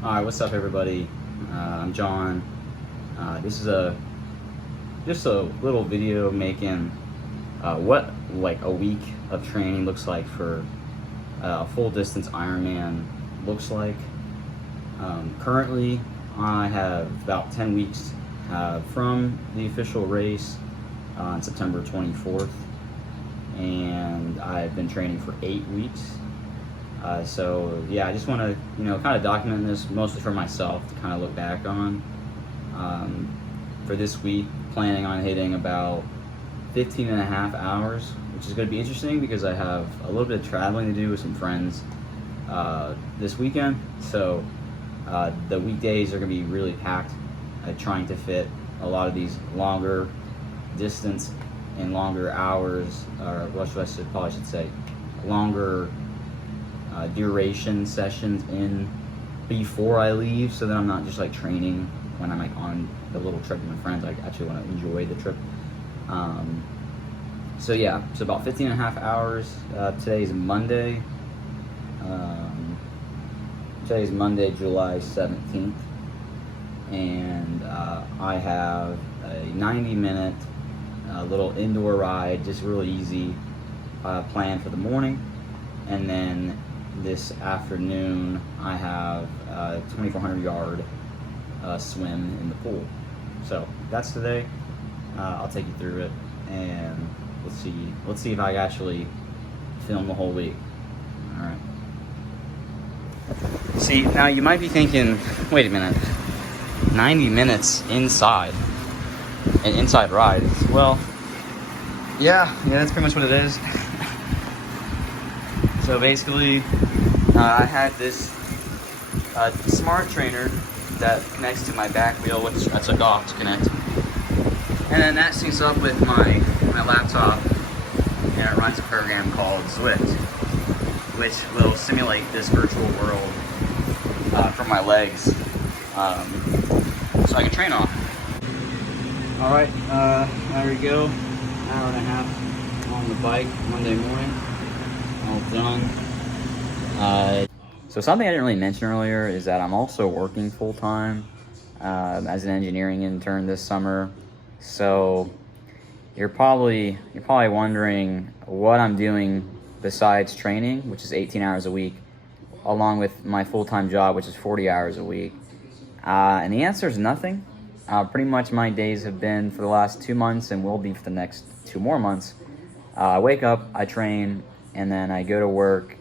All right, what's up, everybody? I'm John. This is just a little video making what like a week of training looks like for a full distance Ironman looks like. Currently, I have about 10 weeks from the official race on September 24th, and I've been training for 8 weeks. So yeah, I just want to kind of document this mostly for myself to kind of look back on. For this week, planning on hitting about 15 and a half hours, which is going to be interesting because I have a little bit of traveling to do with some friends this weekend. So the weekdays are going to be really packed, trying to fit a lot of these longer distance and longer hours, or what should I say, longer duration sessions in before I leave, so that I'm not just like training when I'm like on the little trip with my friends. I actually want to enjoy the trip. So yeah, so about 15 and a half hours. Today's Monday. Today's Monday, July 17th, and I have a 90-minute little indoor ride, just really easy, planned for the morning, and then this afternoon I have a 2,400 yard swim in the pool. So that's today. I'll take you through it, and let's see if I actually film the whole week. All right. See, now you might be thinking, wait a minute, 90 minutes inside, an inside ride. Well, yeah, that's pretty much what it is. So basically, I had this smart trainer that connects to my back wheel, which that's a dock to connect, and then that syncs up with my laptop, and it runs a program called Zwift, which will simulate this virtual world for my legs, so I can train on. All right, there we go. Hour and a half on the bike Monday morning. All done. So something I didn't really mention earlier is that I'm also working full-time as an engineering intern this summer. So you're probably wondering what I'm doing besides training, which is 18 hours a week, along with my full-time job, which is 40 hours a week. And the answer is nothing. Pretty much my days have been for the last 2 months, and will be for the next 2 more months. I wake up, I train, and then I go to work,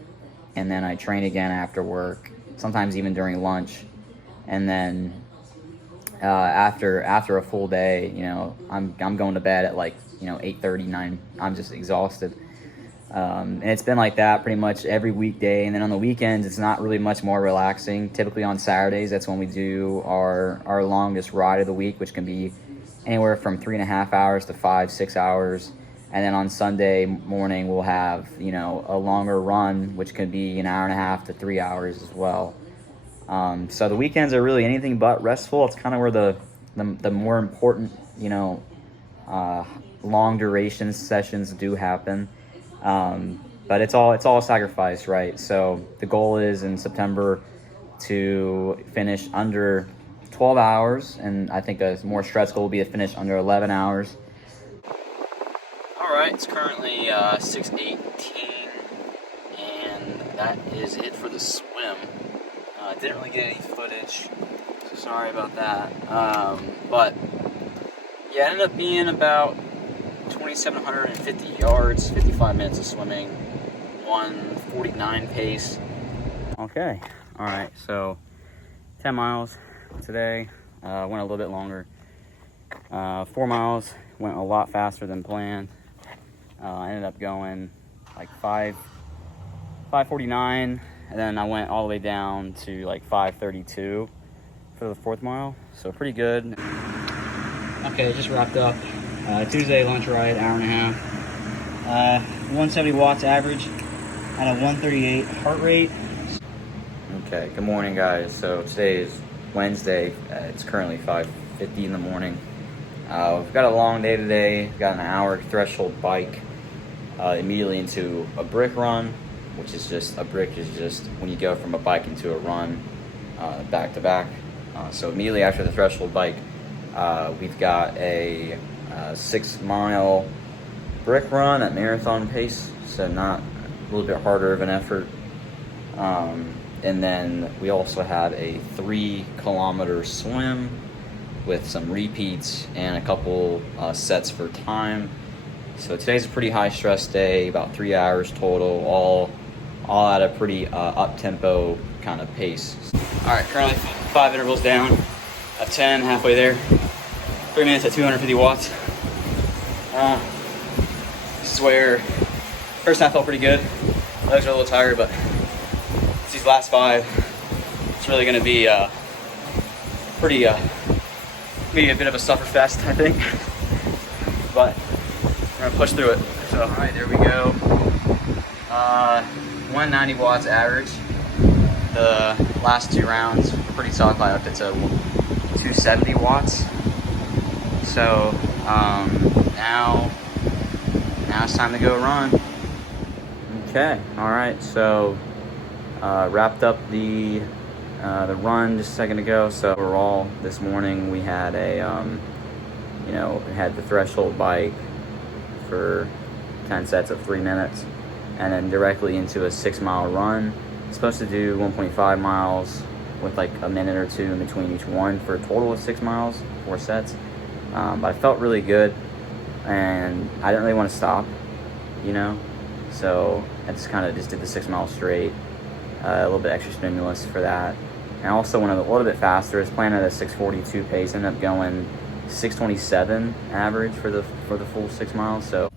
and then I train again after work, sometimes even during lunch. And then after a full day, I'm going to bed at like 8:30, 9. I'm just exhausted. And it's been like that pretty much every weekday. And then on the weekends, it's not really much more relaxing. Typically on Saturdays, that's when we do our longest ride of the week, which can be anywhere from 3.5 hours to 5-6 hours. And then on Sunday morning, we'll have, a longer run, which could be 1.5 hours to 3 hours as well. So the weekends are really anything but restful. It's kind of where the more important, long duration sessions do happen. But it's all sacrifice, right? So the goal is in September to finish under 12 hours. And I think a more stretch goal will be to finish under 11 hours. Alright, it's currently 6:18, and that is it for the swim. Didn't really get any footage, so sorry about that. But yeah, it ended up being about 2,750 yards, 55 minutes of swimming, 1:49 pace. Okay, alright, so 10 miles today, went a little bit longer. 4 miles, went a lot faster than planned. I ended up going like 5:49, and then I went all the way down to like 5:32 for the 4th mile, so pretty good. Okay, just wrapped up Tuesday lunch ride, hour and a half. 170 watts average at a 138 heart rate. Okay, good morning, guys. So today is Wednesday. It's currently 5:50 in the morning. We've got a long day today. We've got an hour threshold bike immediately into a brick run, which is just, a brick is just when you go from a bike into a run. back to back. So immediately after the threshold bike, we've got a 6 mile brick run at marathon pace, so not a little bit harder of an effort. And then we also have a 3 kilometer swim with some repeats and a couple sets for time. So today's a pretty high stress day, about 3 hours total, all at a pretty up tempo kind of pace. All right, currently 5 intervals down, a 10 halfway there, 3 minutes at 250 watts. This is where first half felt pretty good. Legs are a little tired, but these last 5, it's really going to be be a bit of a sufferfest, I think. But we're gonna push through it. So, all right, there we go. 190 watts average. The last 2 rounds were pretty solid. I upped it to 270 watts. So now it's time to go run. Okay, all right. So wrapped up the run just a second ago. So overall, this morning we had we had the threshold bike for 10 sets of 3 minutes, and then directly into a 6 mile run. Supposed to do 1.5 miles with like a minute or 2 in between each one for a total of 6 miles, 4 sets. But I felt really good, and I didn't really want to stop, so I just kind of did the 6 miles straight. A little bit extra stimulus for that, and also went a little bit faster. I was planning at a 6:42 pace, ended up going 6:27 average for the full 6 miles. So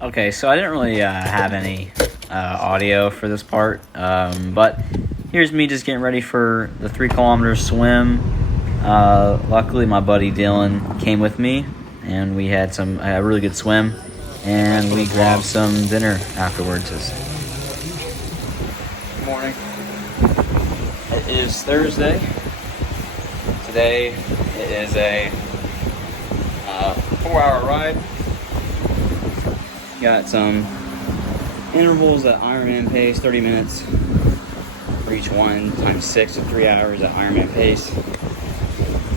okay, so I didn't really have any audio for this part, but here's me just getting ready for the 3 kilometer swim. Luckily my buddy Dylan came with me, and we had a really good swim, and we grabbed some dinner afterwards. Good morning. It is Thursday. Today it is a 4-hour ride. Got some intervals at Ironman pace, 30 minutes for each one, times 6 to 3 hours at Ironman pace.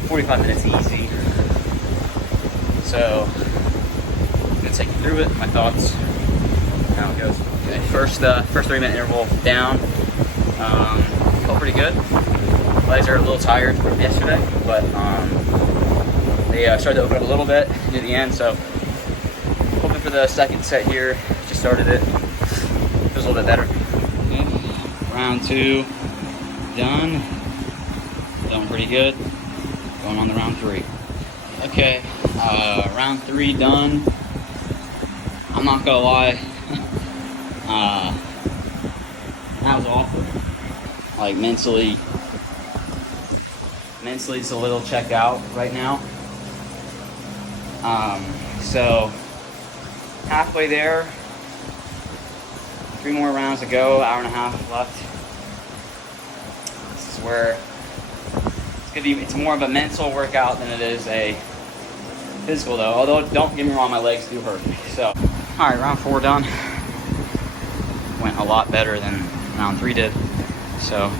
45 minutes easy. So I'm gonna take you through it, my thoughts, how it goes. Okay, first 3 minute interval down. Felt pretty good. Legs are a little tired from yesterday, but they started to open up a little bit near the end, so hoping for the second set here. Just started it. Feels a little bit better. Okay. Round 2 done. Doing pretty good. Going on to round 3. Okay, round 3 done. I'm not gonna lie. That was awful. Like mentally it's a little checked out right now. So halfway there, 3 more rounds to go, hour and a half left. This is where it's more of a mental workout than it is a physical though. Although don't get me wrong, my legs do hurt. So, all right, round 4 done. Went a lot better than round 3 did. So,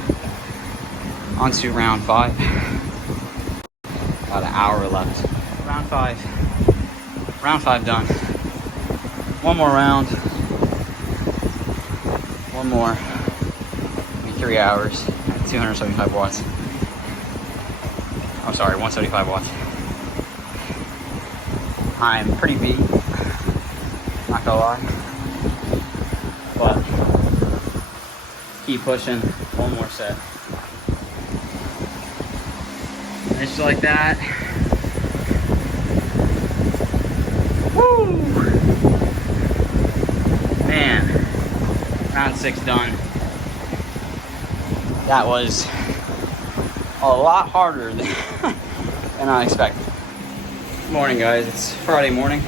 on to round 5. About an hour left. Round 5. Round 5 done. One more round. One more. Maybe 3 hours at 275 watts. I'm sorry, 175 watts. I'm pretty beat. Not gonna lie. But keep pushing. One more set. And just like that. Woo! Man, round 6 done. That was a lot harder than I expected. Good morning, guys. It's Friday morning.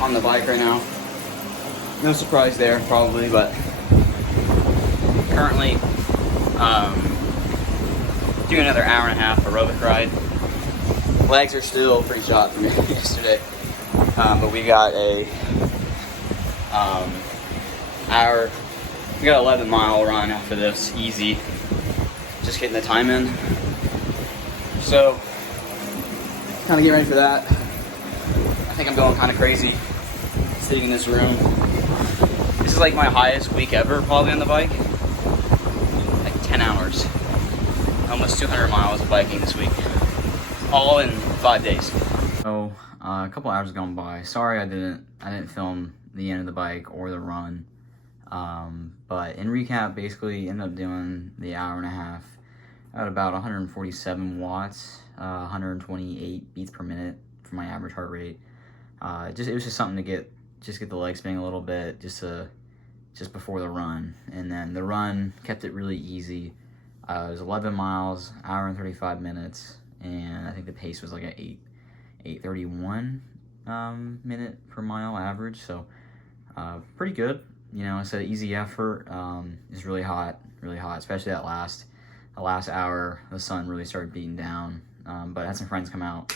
On the bike right now. No surprise there, probably, but currently doing another hour and a half aerobic ride. Legs are still pretty shot from yesterday, but we got a hour. We got an 11 mile run after this, easy. just getting the time in. So, kind of get ready for that. I think I'm going kind of crazy sitting in this room. This is like my highest week ever probably on the bike. Like 10 hours. Almost 200 miles of biking this week. All in 5 days. So, a couple hours gone by. Sorry I didn't film the end of the bike or the run. But in recap, basically ended up doing the hour and a half at about 147 watts, 128 beats per minute for my average heart rate. It was just something to get the legs spinning a little bit, just before the run. And then the run kept it really easy. It was 11 miles, hour and 35 minutes, and I think the pace was like at 8:31 minute per mile average. So pretty good. You know, it's an easy effort. It's really hot, especially that last hour. The sun really started beating down, but I had some friends come out.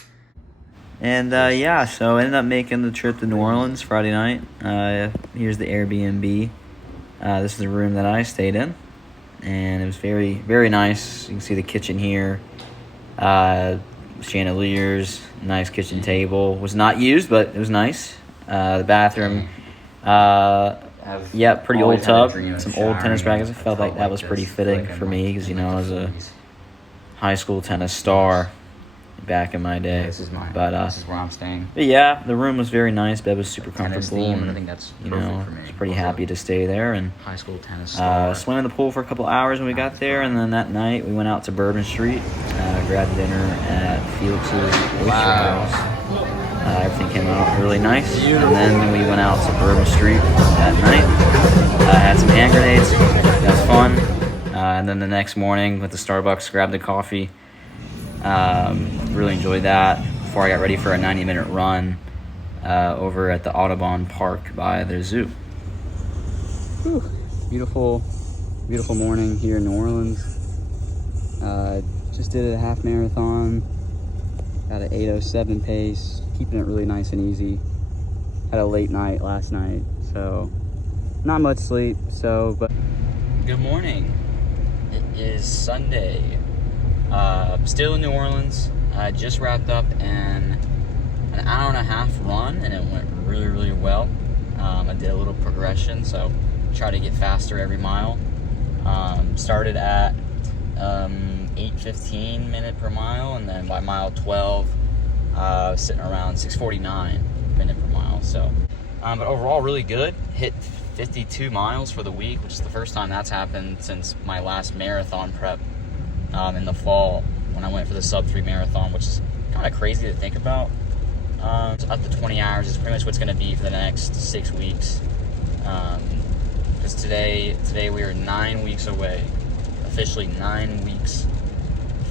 And yeah, so I ended up making the trip to New Orleans Friday night. Here's the Airbnb. This is the room that I stayed in, and it was very, very nice. You can see the kitchen here, chandeliers, nice kitchen table. Was not used, but it was nice. The bathroom, yeah, pretty old tub, some old tennis rackets. I felt like that was pretty fitting for me because, you know, I was a high school tennis star back in my day. Yeah, this is where I'm staying. But yeah, the room was very nice. Bed was super comfortable, and I think that's perfect for me. I was pretty happy to stay there and high school tennis star. Swam in the pool for a couple hours when we got there, and then that night we went out to Bourbon Street, grabbed dinner at Felix's Oyster House. Everything came out really nice, and then we went out to Bourbon Street that night. Had some hand grenades. That was fun. And then the next morning went to Starbucks, grabbed a coffee. Really enjoyed that before I got ready for a 90-minute run over at the Audubon Park by the zoo. Whew. Beautiful morning here in New Orleans. Just did a half marathon at an 8:07 pace, keeping it really nice and easy. Had a late night last night, so not much sleep. But good morning. It is Sunday. Still in New Orleans. I just wrapped up an hour and a half run, and it went really, really well. I did a little progression, so try to get faster every mile. Started at 8:15 minute per mile, and then by mile 12, sitting around 6:49 minute per mile. So, but overall, really good. Hit 52 miles for the week, which is the first time that's happened since my last marathon prep in the fall when I went for the sub-3 marathon, which is kind of crazy to think about. Up to 20 hours is pretty much what's going to be for the next 6 weeks. Because today we are 9 weeks away, officially 9 weeks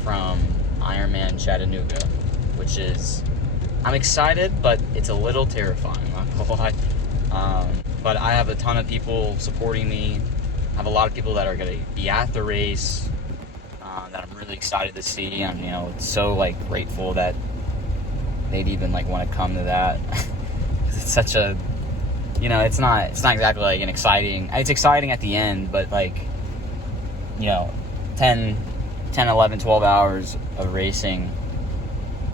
from Ironman Chattanooga, which is, I'm excited, but it's a little terrifying, not gonna lie. But I have a ton of people supporting me. I have a lot of people that are going to be at the race that I'm really excited to see. I'm, so grateful that they'd even want to come to that. It's such a, it's not exactly an exciting. It's exciting at the end, but 10, 11, 12 hours of racing.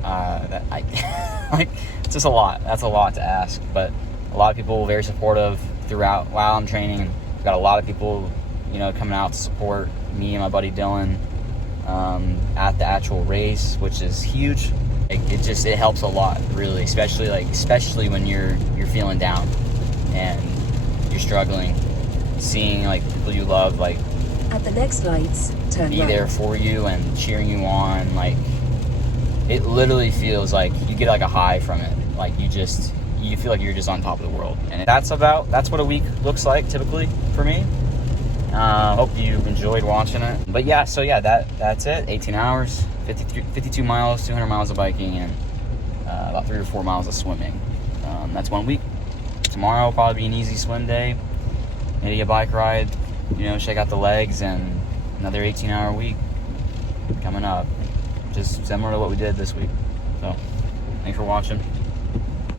That it's just a lot. That's a lot to ask, but a lot of people were very supportive throughout while I'm training. We've got a lot of people, coming out to support me and my buddy Dylan at the actual race, which is huge. It helps a lot, really, especially when you're feeling down and you're struggling. Seeing people you love at the next lights, turn be right. there for you and cheering you on. It literally feels like you get a high from it. You feel like you're just on top of the world. And that's what a week looks like typically for me. Hope you enjoyed watching it. But yeah, that's it. 18 hours, 52 miles, 200 miles of biking, and about 3 or 4 miles of swimming. That's 1 week. Tomorrow will probably be an easy swim day. Maybe a bike ride, shake out the legs, and another 18-hour week coming up. Just similar to what we did this week. So, thanks for watching.